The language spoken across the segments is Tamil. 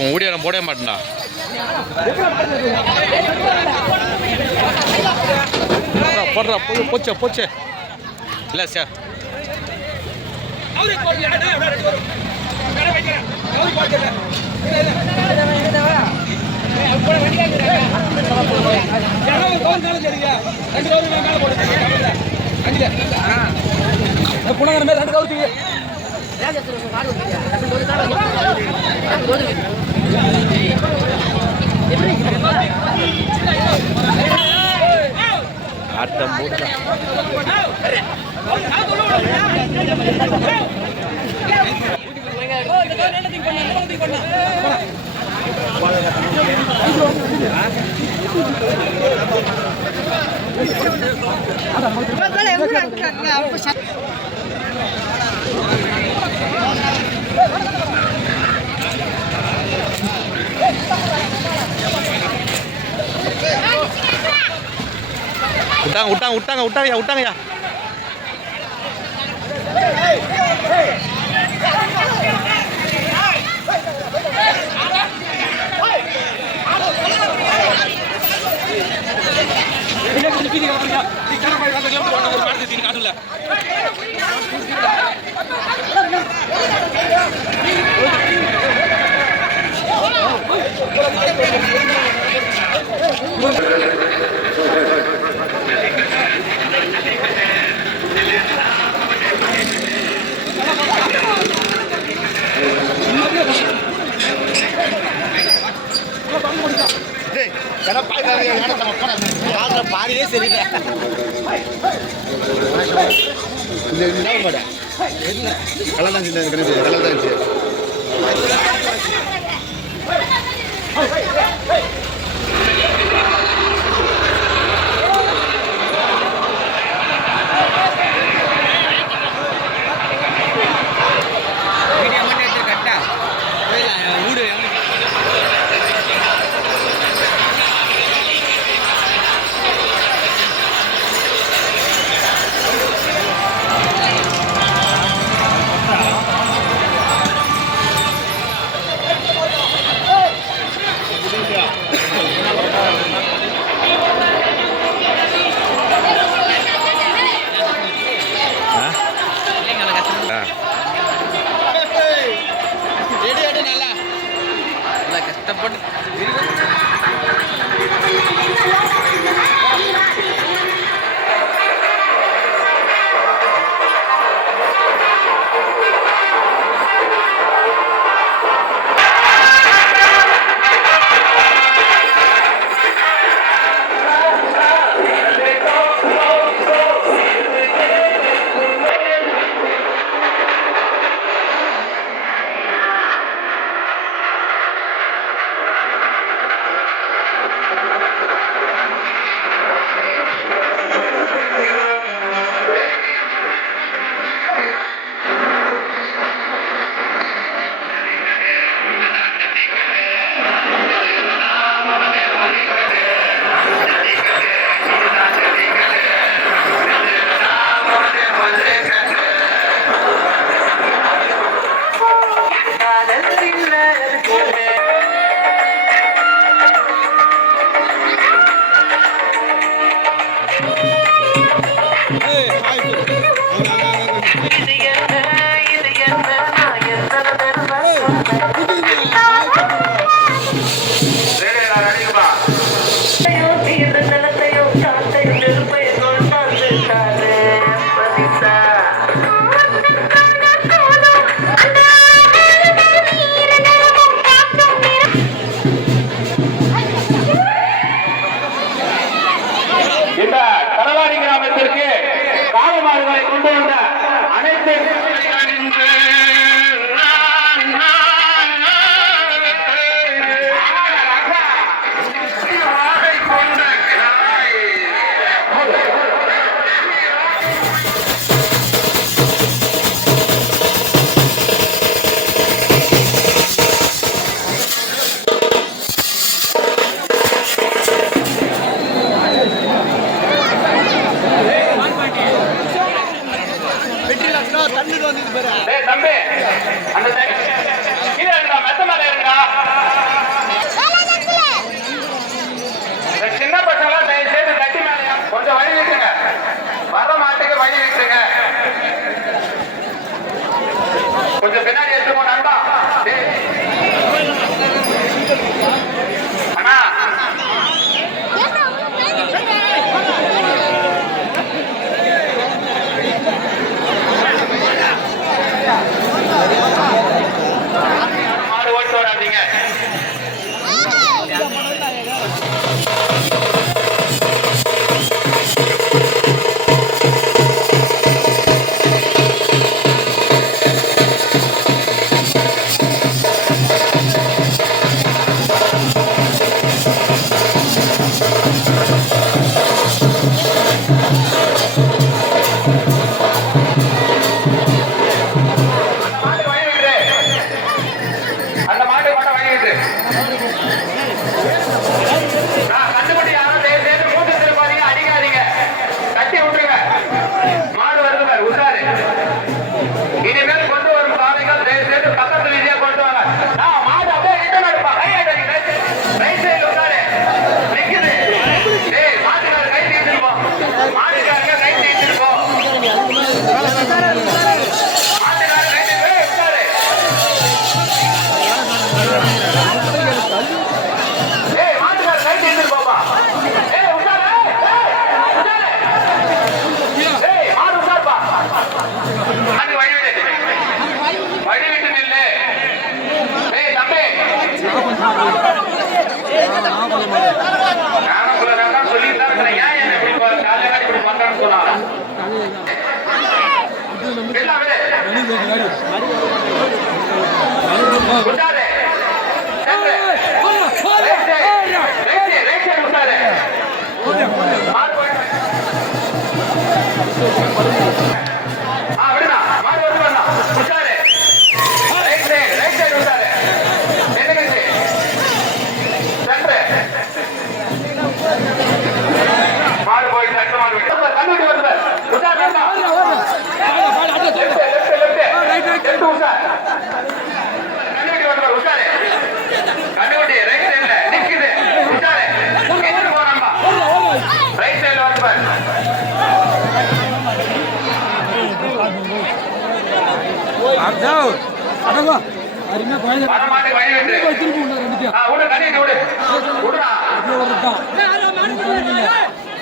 உன் வீடியோ நான் போடவே மாட்டேன்டா. போடுறா போச்சு போச்சு இல்லை சார். ஆட்டம் போட்டு விட்டாங்கய்யா. பாடியே சரியில்லை. டேய் தம்பி அந்த கீழே இருக்கா மெத்த மேல இருக்கா சின்ன பசங்களாம் சேர்த்து கட்டி மேல கொஞ்சம் வழி விட்டுங்க வர மாட்டுக்கு வழி விட்டுருங்க கொஞ்சம் பின்னாடி எடுத்துக்கோ நண்பா அண்ணா மாடு ஓட்டு வராதீங்க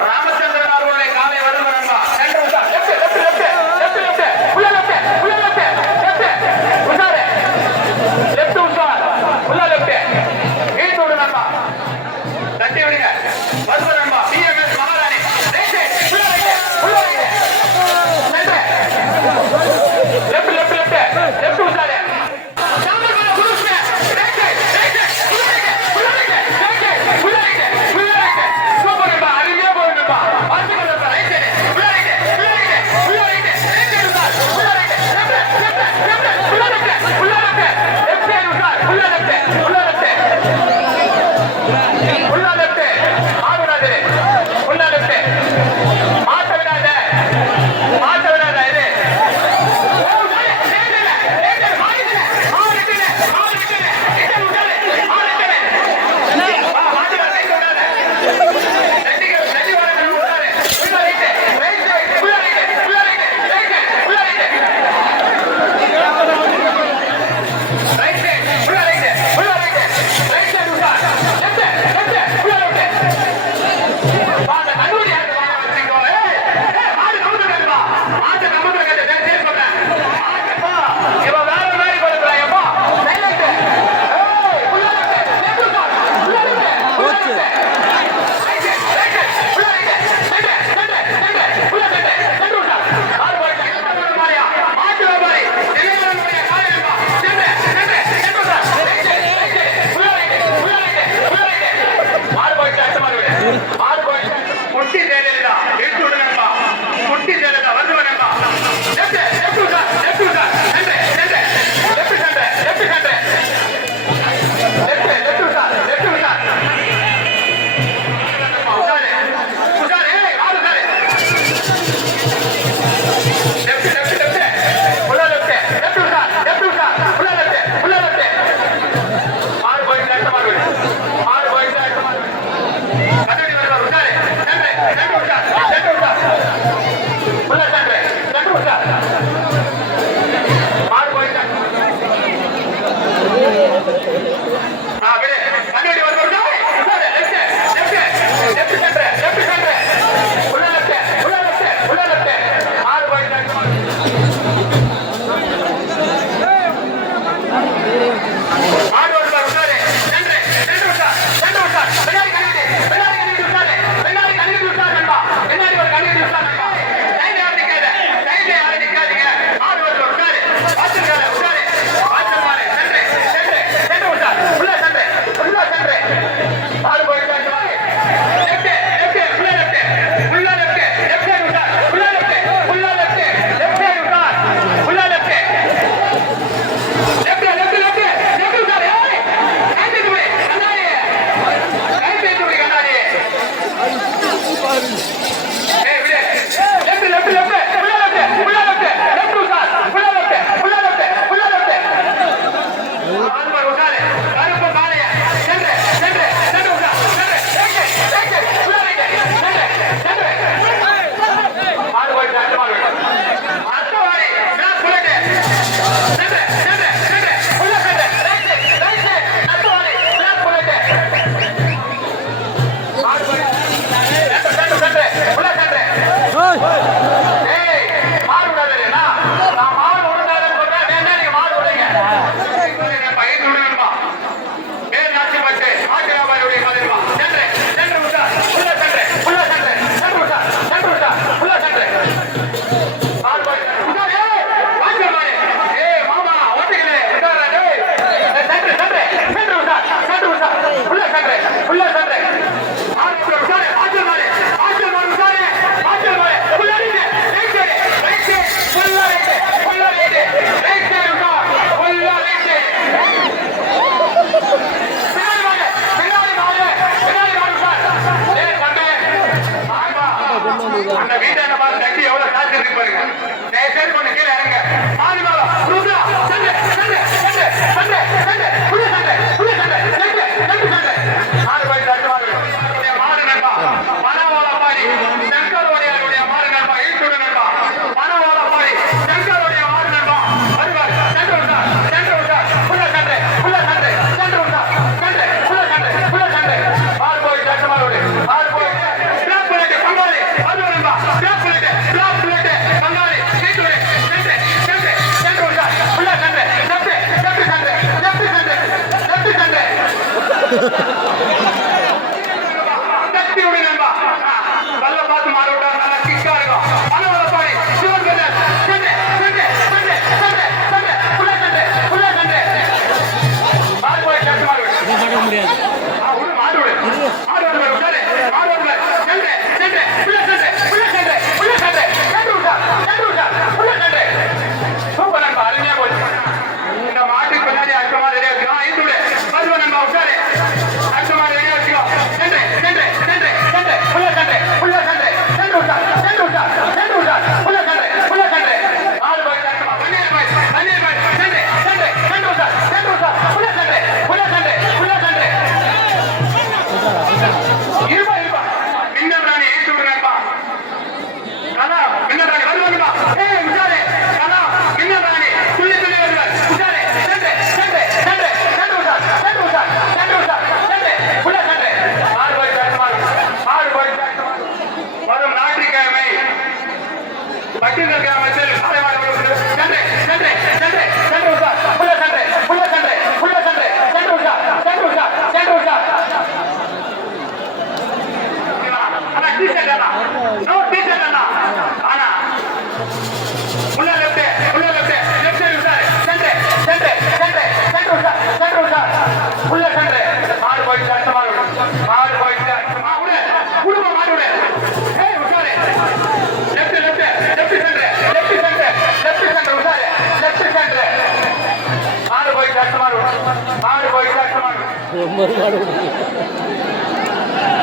ராமச்சந்திரன் அவர்களுடைய காலை வருகிறார் தட்டி விடுங்க வருகிறா டிஎம்எஸ் மகாராணி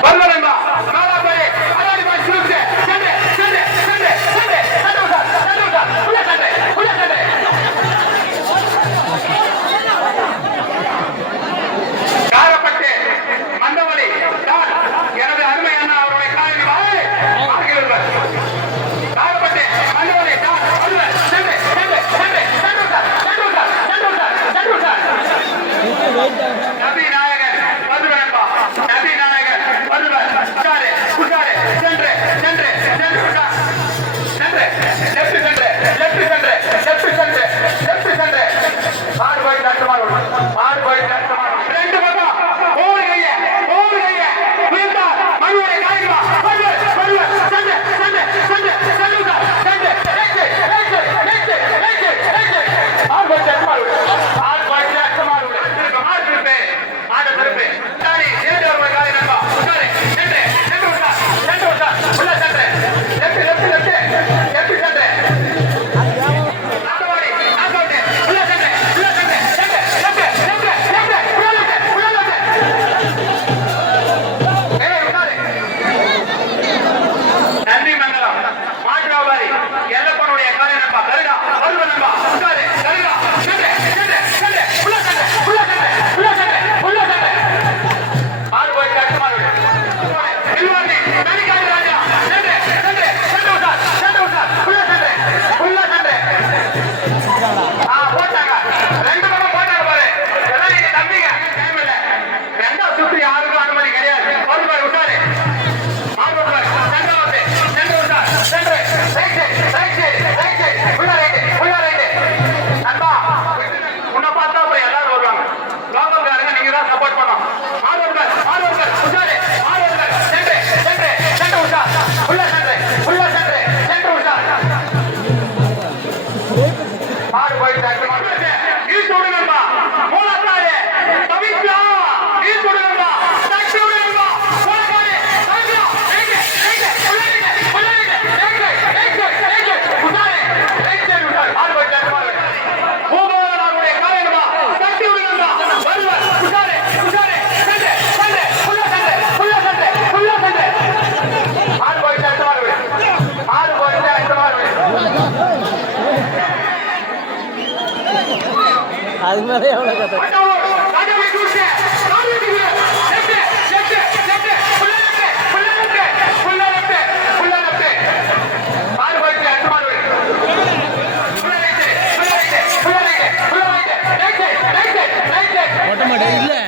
வருவரம்பா மேலா போய் அடாடி போய் சுருச்சு Sunday Sunday Sunday Sunday Sunday உள்ள சண்டே காரப்பட்டு மந்தவழி எனது அருமை அண்ணா அவருடைய காலையில் ஆகியிருப்பார் காரப்பட்டு மந்தவழி சண்டே சண்டே சண்டே நபி நாயகன் மதுரன்பா நபி நாயகன் மதுரன் குஷாரே சென்று சென்று சென்று சென்று லெஃப்ட் சென்று லெஃப்ட் சென்று லெஃப்ட் சென்று லெஃப்ட் சென்று மாடு போய் தட்டுமாறு மாடு போய் தட்டுமாறு ரெண்டு பக்கம் ஓடுகைய வீழ்ந்தா மனுவரை காய்மா பருவர் சென்று சென்று சென்று சென்று சென்று மாடு போய் தட்டுமாறு மாடு போய் தட்டுமாறு மாடு திருப்பே மாடு திருப்பே தாடி இரண்டு ஒரு காலை நண்பா உட்காரு சென்று சென்று உட்கார் உள்ள சென்று லெஃப்ட் லெஃப்ட் லெஃப்ட் லெஃப்ட் சென்று நாடவாடி நாக்கவுட் உள்ள சென்று சென்று லெஃப்ட் உள்ள ஏய் உட்காரு நன்றி மங்கலம் மாட்டு வியாபாரி எல்லப்பனுடைய காலை நண்பா கருடா வருவ நண்பா உட்காரு கருடா சென்று சென்று சென்று உள்ள சென்று மாடு போய் கட்டு மாடு நில்வாண்டி நடிக்காது ராஜா சென்று சென்று சென்று உட்கார் உள்ள சென்று போட்டாங்க ரெண்டு பக்கம் போட்டாங்க பாரு எல்லாம் நீங்க தம்பிங்க டைம் இல்ல ரெண்டாவது சுற்று யாருக்கும் அனுமதி கிடையாது ஒரு பாரு உட்காரு மாடு போட்டு சென்று வந்து சென்று உட்கார் சென்று ரைட் சைடு உள்ள ரைட் நண்பா உன்னை பார்த்தா போய் எல்லாரும் வருவாங்க லோக்கல்காரங்க நீங்க தான் சப்போர்ட் பண்ணணும் மாணவர்கள் உஷாரே மாணவர்கள் சென்று சென்று சென்று உஷார் உள்ள சென்று சென்று உஷார் மாடு போயிட்டு நீ சொல்லுங்கப்பா மூலக்காரே பவித்ரா நீ சொல்லுங்கப்பா தட்டி விடுங்கப்பா மூலக்காரே பவித்ரா உஷாரே மாடு போயிட்டு பூபாலனுடைய காரணமா தட்டி விடுங்கப்பா வருவார் உஷாரே சென்று சென்று உள்ள சென்று மாடு போயிட்டு அடுத்த மாடு அது மேலே எவ்வளோ கதை மொட்டை இல்லை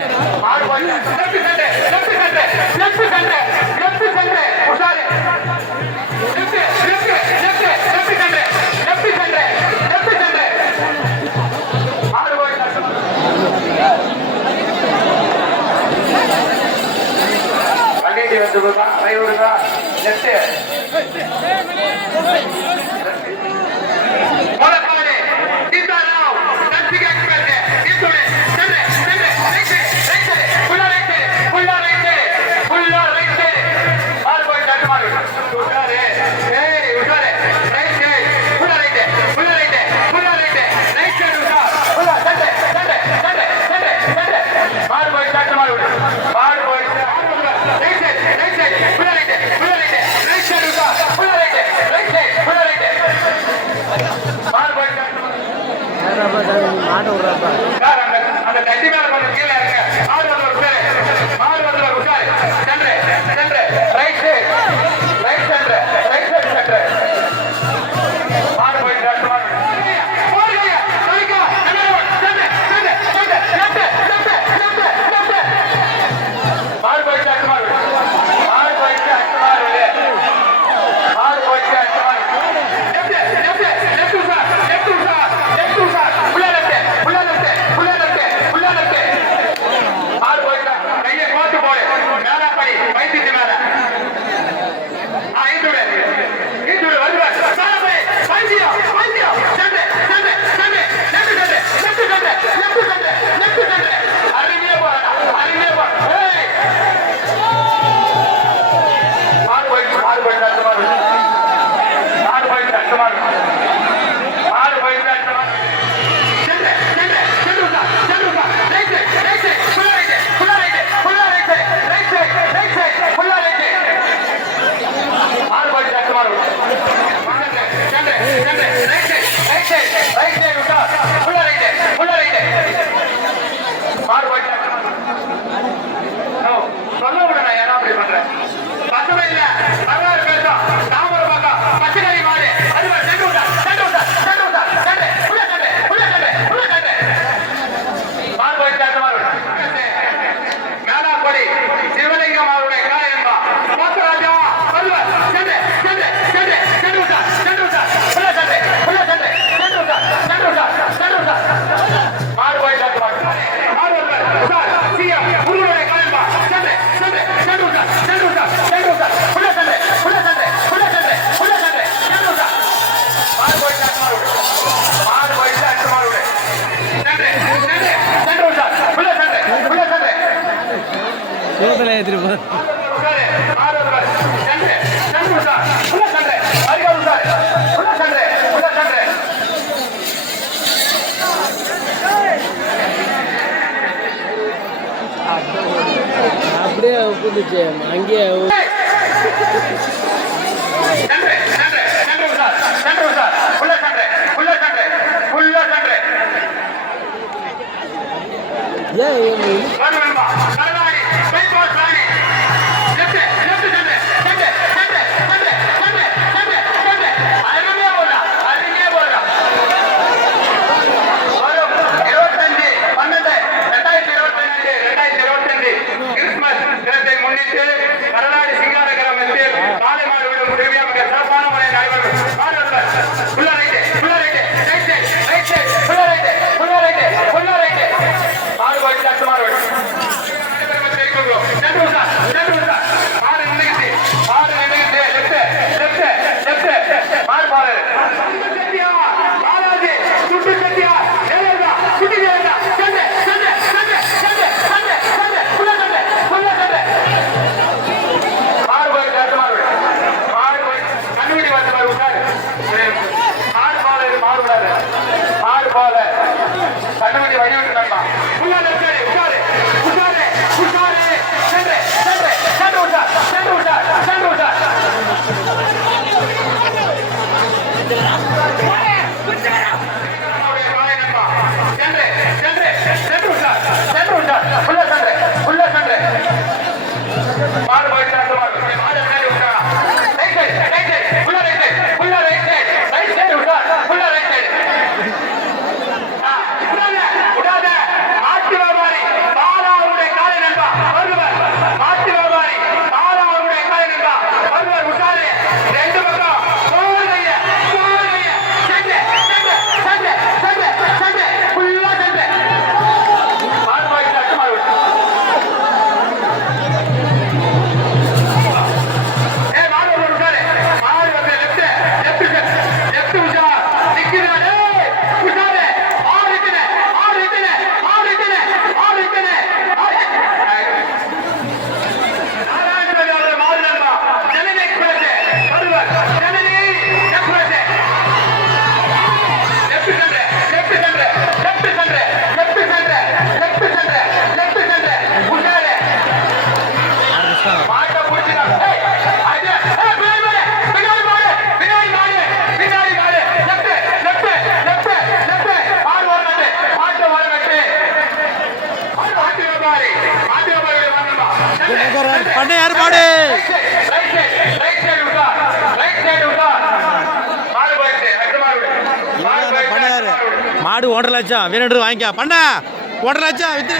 மாட்ட விடுறாப்பா அந்த தட்டி மேல கொஞ்சம் கீழே இருக்க மாடு வந்து ஒரு பேரு மாடு வந்து ஒரு உஷாரு சென்று ரைட் சைடு சென்று மாடு போயிட்டு அடுத்த மாடு திரும்ப உஷாரு மாடு உஷாரு சென்று சென்று உஷார் உள்ள சென்று அருகா உஷாரு உள்ள சென்று உள்ள சென்று அப்படியே புதுச்சு அங்கேயே சென்று சென்று சென்று உஷார் சென்று உஷார் உள்ள சென்று உள்ள சென்று உள்ள சென்று ஏன் வரணுமா கரவாணி பைபாஸ் ராணி லெஃப்ட் லெஃப்ட் சென்று சென்று சென்று சென்று சென்று சென்று சென்று அருமையா போடா வரும் 25 12 2022 கிறிஸ்துமஸ் தினத்தை முன்னிட்டு கடலாடி சிங்கார கிராமத்தில் காலை மாடு விடும் திருவிழா மிக சிறப்பான முறையில் நடைபெறும். மாணவர்கள் உள்ள ரைட்டு உள்ள right right side right side உள்ள ரைட்டு உள்ள ரைட்டு உள்ள ரைட்டு மாடு போயிட்டு அடுத்த மாடு விடும் சென்று விட்டா மாடு நின்றுகிட்டு லெஃப்ட் லெஃப்ட் லெஃப்ட் மாடு பாரு பாலாஜி சுட்டு சத்தியா ஏழா சுட்டி ஏழா சென்று சென்று சென்று சென்று சென்று சென்று உள்ள சென்று உள்ள சென்று மாடு போயிட்டு அடுத்த மாடு விடும் மாடு போய் கண்ணுடி வந்து மாடு விட்டாரு மாடு பால மாடு விடாது மாடு பால கண்ணுடி வழி விட்டுட்டாங்க உள்ள லெஃப்ட் உட்காரு உட்காரு உட்காரு சென்று சென்று சென்று விட்டார் சென்று விட்டார் சென்று விட்டார் சென்று சென்று சென்று விட்டார் சென்று விட்டார் உள்ள சென்று உள்ள சென்று மாடு போயிட்டு அந்த மாடு மாடு முன்னாடி விட்டாரா ரைட் சைடு உள்ள ரைட் சைடு உள்ள ரைட் சைடு விட்டார் உள்ள ரைட் சைடு விடாத மாட்டு வியாபாரி பாலாவுடைய காலை நண்பா வருவர் மாட்டு வியாபாரி பாலாவுடைய காலை நண்பா வருவர் உஷாரு ரெண்டு பக்கம் போகைய சென்று சென்று சென்று சென்று சென்று ஃபுல்லா சென்று மாடு போயிட்டு அடுத்த மாடு விட்டு மாடு ஒரு உஷாரு மாடு வந்து லெஃப்ட் உஷார் நிக்கிறாரு உஷாரு ஆறு இட்டனே பண்ண யாரு மாடு மாடு 1.5 லட்சம் வேணும் வாங்கிக்க பண்ண 1.5 லட்சம் வித்து